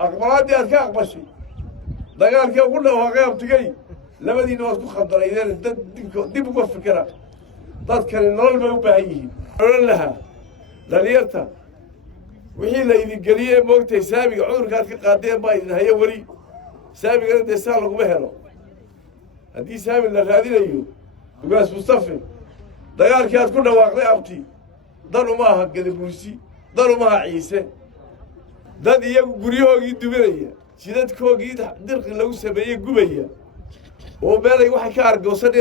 أقبلات أركان أقبشي دجال كي كله واقع بتجي لما دي ناس تخضر إذا دي بقف فكرة تذكر النور ما يبهيه قال لها دليرتها وحين لا يذكريه موقت سابق عذر كانت قادين بايدن هي وري سابق أنت سالك بهرو هدي سامي اللي هذه أيوه وقاس مصطفى دجال كي كله واقع أبتي ضلوا معها قد بوليسي ضلوا معها عيسى dad iyagu guryahoogii duminaya jidadkoogii dirqi lagu sameeyay gubaya oo meelay waxa ka argoosan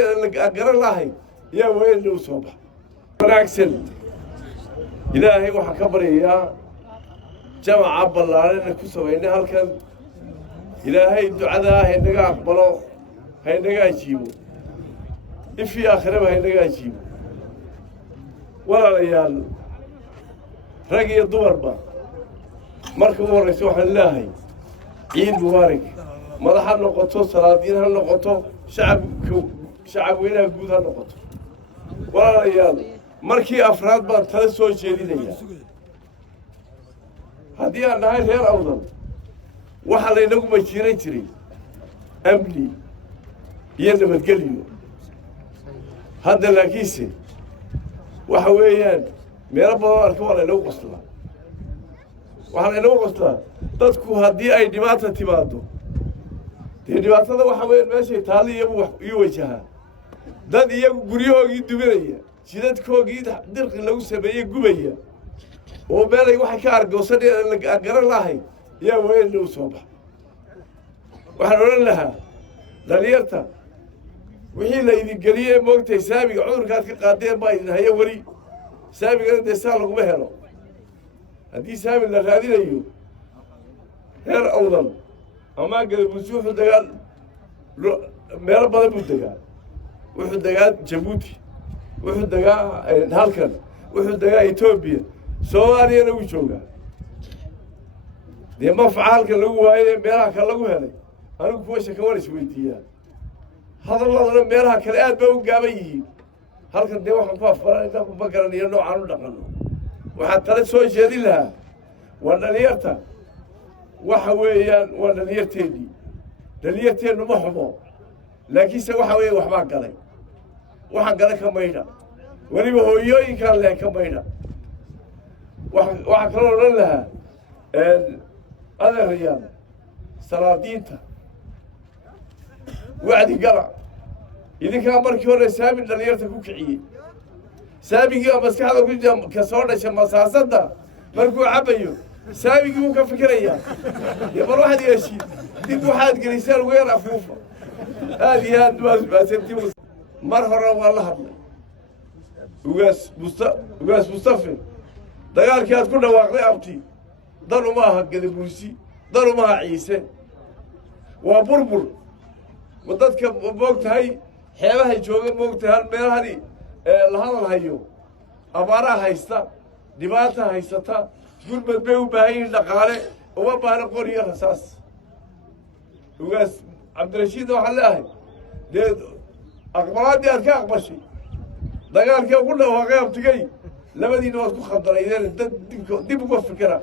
garan lahayn yaa weyn loo soo bax wanaagsan ilaahay waxa ka baryayaa jamaca ballaaran ku sameeyay halkan ilaahay ducada haynaga aqbalo haynaga ajiibo ifi aakhiraba haynaga ajiibo walaalayaal rag iyo dumarba marka ugu horeysa waxaan leeyahay ciid mubaarak madax ha noqoto salaadiin ha noqoto shacab weynaha guud ha noqoto walaalayaal markii afraad baan tala soo jeedinayaa haddii aan nahay reer awdal waxa laynagu majiiran jiray amni iyo nabadgelyo hadda laakiinse waxa weeyaan meelo badan arka waa laynagu qoslaa waxaa laynagu qoslaa dadku haddii ay dhibaata timaado dee dhibaatada waxa weeyaan meeshay taalli iyagu wax ii wajahaa dad iyagu guryahoogii duminaya jidadkoogii dirqi lagu sameeyey gubaya oo meelay waxay ka argoosan garan lahayn yaa weyn loo soo bax waxaan odhan lahaa dhallinyarta wixii la idin geliyey moogtay saamiga cudurkaad ka qaadeen baa idin haya weri saamigana dee saa laguma helo haddii saami la raadinayo reer awdal amaa gadabuusi wuxuu degaa meelo badan buu degaa wuxuu degaa jabuuti wuxuu degaa halkan wuxuu degaa etoobiya soomaaliyana wuu joogaa dee mafca halkan lagu waayay meelaha kale lagu helay anigu kuwa shakawan isweydiiyaa hadalladana meelaha kale aad bay u gaaban yihiin halkan dee waxaan ku afbaranayna kuma garanayo noocaan u dhaqanno waxaan tala soo jeedin lahaa waa dhalinyarta waxa weeyaan waa dhalinyarteennu ma xumo laakiinse waxa weeye waxbaa galay waxaan gala ka maydha weliba hooyooyinkaan leh ka maydha waxaa kaloo odhan lahaa adeerayaal salaadiinta wacdi gala idinkaa markii hore saamin dhalinyarta ku kiciyey saamigii oo maskaxda ka soo dhashay masaasadda markuu cabbayo saamigii wuu ka fikirayaa dee bal waxaad yeeshiin dib waxaad gelisaan ugu yar afuufa aad iyo aad maasanti mar hore waa la hadlay ugaas mustafe dagaalkii aad ku dhawaaqday abti dan uma aha gadabuusi dan uma aha ciise waa burbur ma dadka moog tahay xeebahay jooga moog tahay meelahani la hadal hayo abaaraha haysta dhibaata haysata gurmad bay u baahan yihiin dhaqaale uma baahna qori iyo rasaas ugaas cabdirashiid waxaan leeyahay dee aqbalaaddii aad ka aqbashay dagaalkii ku dhawaaqay abtigay labadiina waad ku khaldanaydeen dib uga fikira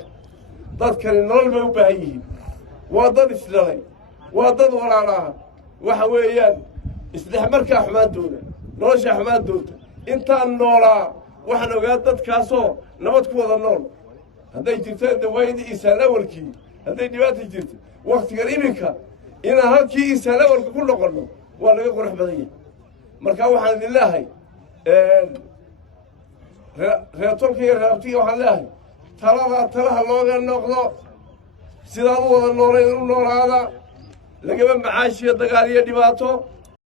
dadkani nolol bay u baahan yihiin waa dad isdhalay waa dad walaalaha waxa weeyaan isdhexmarkaa xumaantooda nolosha xumaantooda intaan noolaa waxaan ogaa dadkaasoo nabad ku wada nool hadday jirto dawaayadii insaan awalkii hadday dhibaata jirto waktigan iminka inaan halkii insaan awalka ku noqonno waa laga qurux badan yahay markaa waxaan idin leeyahay reertolka iyo reerabtiga waxaan leeyahay talaha looga noqdo sidaad u wada noolayn u noolaada lagaba macaashiyo dagaal iyo dhibaato